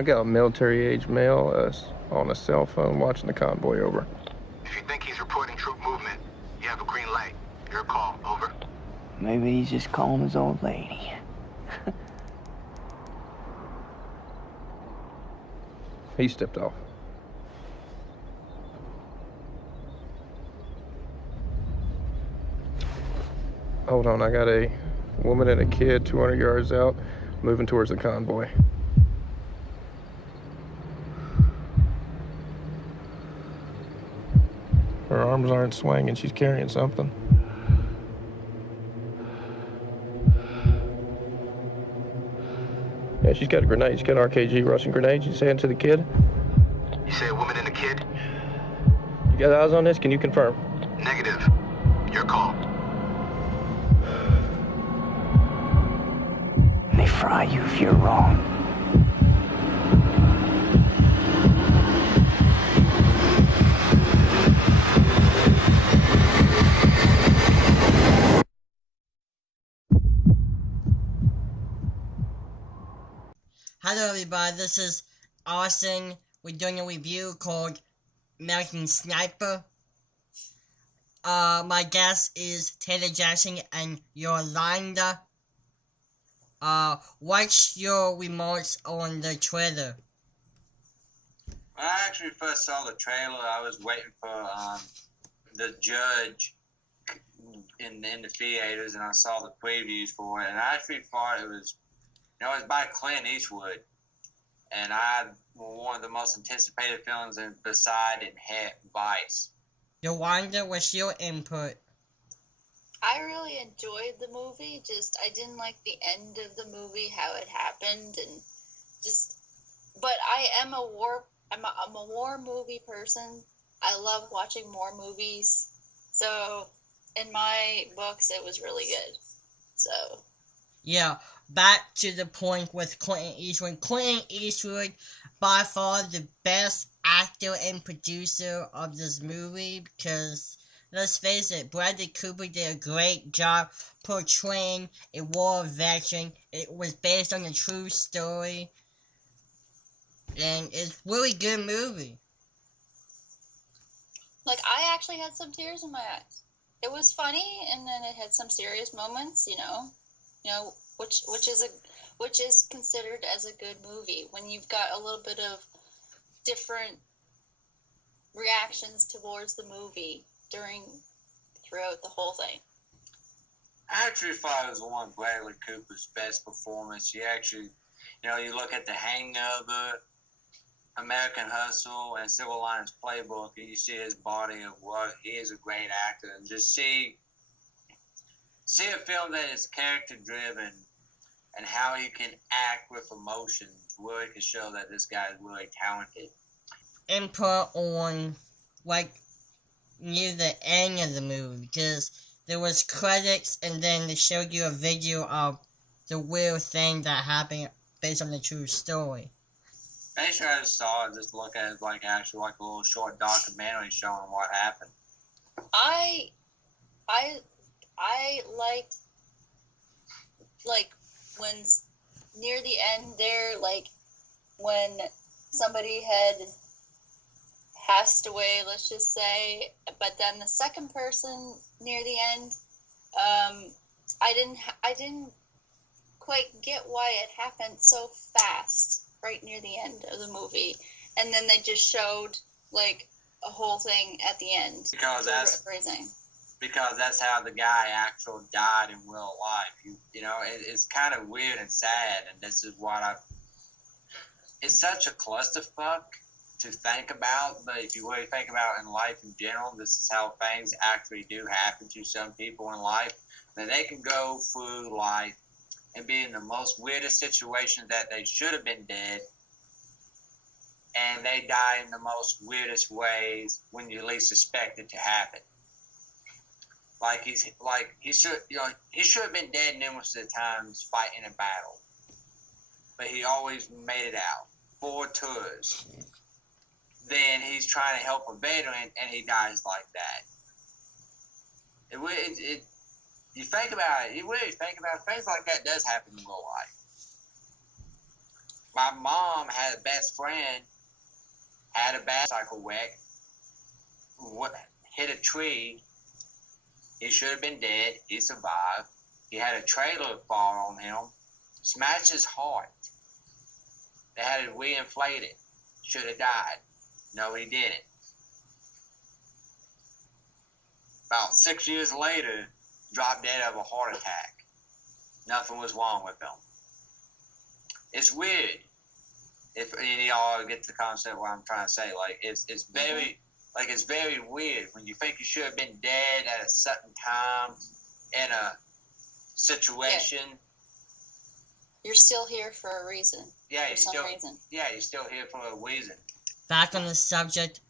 I got a military-age male on a cell phone watching the convoy, over. If you think he's reporting troop movement, you have a green light. Your call, over. Maybe he's just calling his old lady. He stepped off. Hold on, I got a woman and a kid 200 yards out, moving towards the convoy. Her arms aren't swinging, she's carrying something. Yeah, she's got a grenade. She's got an RKG Russian grenade. She's saying to the kid. You say a woman and a kid? You got eyes on this? Can you confirm? Negative. Your call. They fry you if you're wrong. Hello everybody, this is Austin. We're doing a review called American Sniper. My guest is Taylor Jackson and Yolanda. What's your remarks on the trailer? When I actually first saw the trailer, I was waiting for the judge in the theaters, and I saw the previews for it, and I actually thought it was by Clint Eastwood, and one of the most anticipated films beside it had Vice. Yolanda, what's your input? I really enjoyed the movie, just I didn't like the end of the movie, how it happened, and but I'm a war movie person. I love watching war movies, so in my books it was really good. So yeah, back to the point with Clint Eastwood. Clint Eastwood, by far the best actor and producer of this movie, because let's face it, Bradley Cooper did a great job portraying a war veteran. It was based on a true story, and it's a really good movie. Like, I actually had some tears in my eyes. It was funny, and then it had some serious moments, which is considered as a good movie when you've got a little bit of different reactions towards the movie throughout the whole thing. I actually thought it was one of Bradley Cooper's best performance. You actually, you look at The Hangover, American Hustle, and Silver Linings Playbook, and you see his body of work. He is a great actor, and just see a film that is character driven and how he can act with emotion really can show that this guy is really talented. Input on near the end of the movie, because there was credits and then they showed you a video of the real thing that happened based on the true story. Basically, I just saw it, just look at it actually like a little short documentary showing what happened. I liked when near the end there, when somebody had passed away, let's just say, but then the second person near the end, I didn't quite get why it happened so fast right near the end of the movie, and then they just showed a whole thing at the end. Because that's how the guy actually died in real life. It's kind of weird and sad, and this is it's such a clusterfuck to think about, but if you really think about in life in general, this is how things actually do happen to some people in life, that they can go through life and be in the most weirdest situations that they should have been dead, and they die in the most weirdest ways when you least suspect it to happen. He should have been dead numerous of times fighting a battle, but he always made it out 4 tours. Then he's trying to help a veteran, and he dies like that. You think about it. You really think about it. Things like that does happen in real life. My mom had a best friend, had a bicycle wreck, hit a tree. He should have been dead. He survived. He had a trailer fall on him, smashed his heart. They had it reinflated. Should have died. No, he didn't. About 6 years later, dropped dead of a heart attack. Nothing was wrong with him. It's weird. If any of y'all get the concept of what I'm trying to say, like it's very it's very weird when you think you should have been dead at a certain time in a situation. You're still here for a reason. Yeah, For some reason. Yeah, you're still here for a reason. Back on the subject,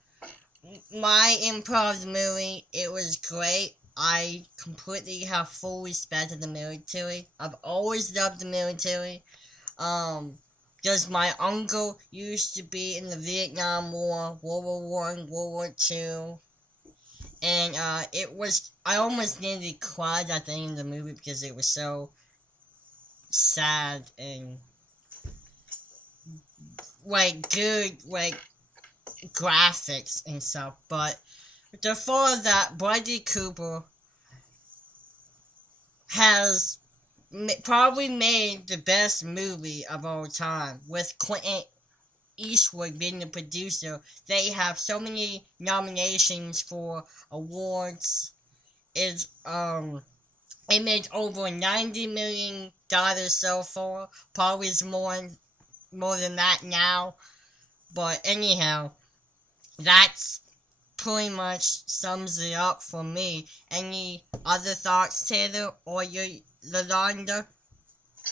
my improv of the movie, it was great. I completely have full respect of the military. I've always loved the military. Because my uncle used to be in the Vietnam War, World War I, World War II. And I almost nearly cried at the end of the movie because it was so sad and good graphics and stuff. But before that, Bradley Cooper has probably made the best movie of all time, with Clint Eastwood being the producer. They have so many nominations for awards. It made over $90 million so far. Probably is more than that now. But anyhow, that's pretty much sums it up for me. Any other thoughts, Taylor, or Yolanda?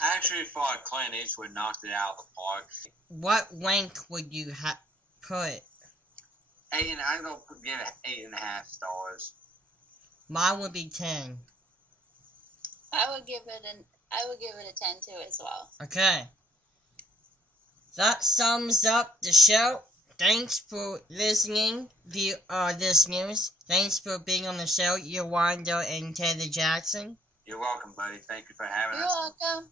I actually thought Clint Eastwood knocked it out of the park. What rank would you put? I'm gonna give it 8.5 stars. Mine would be 10. I would give it a 10 too as well. Okay. That sums up the show. Thanks for listening, listeners. Thanks for being on the show, Yolanda and Taylor Jackson. You're welcome, buddy. Thank you for having You're us. welcome.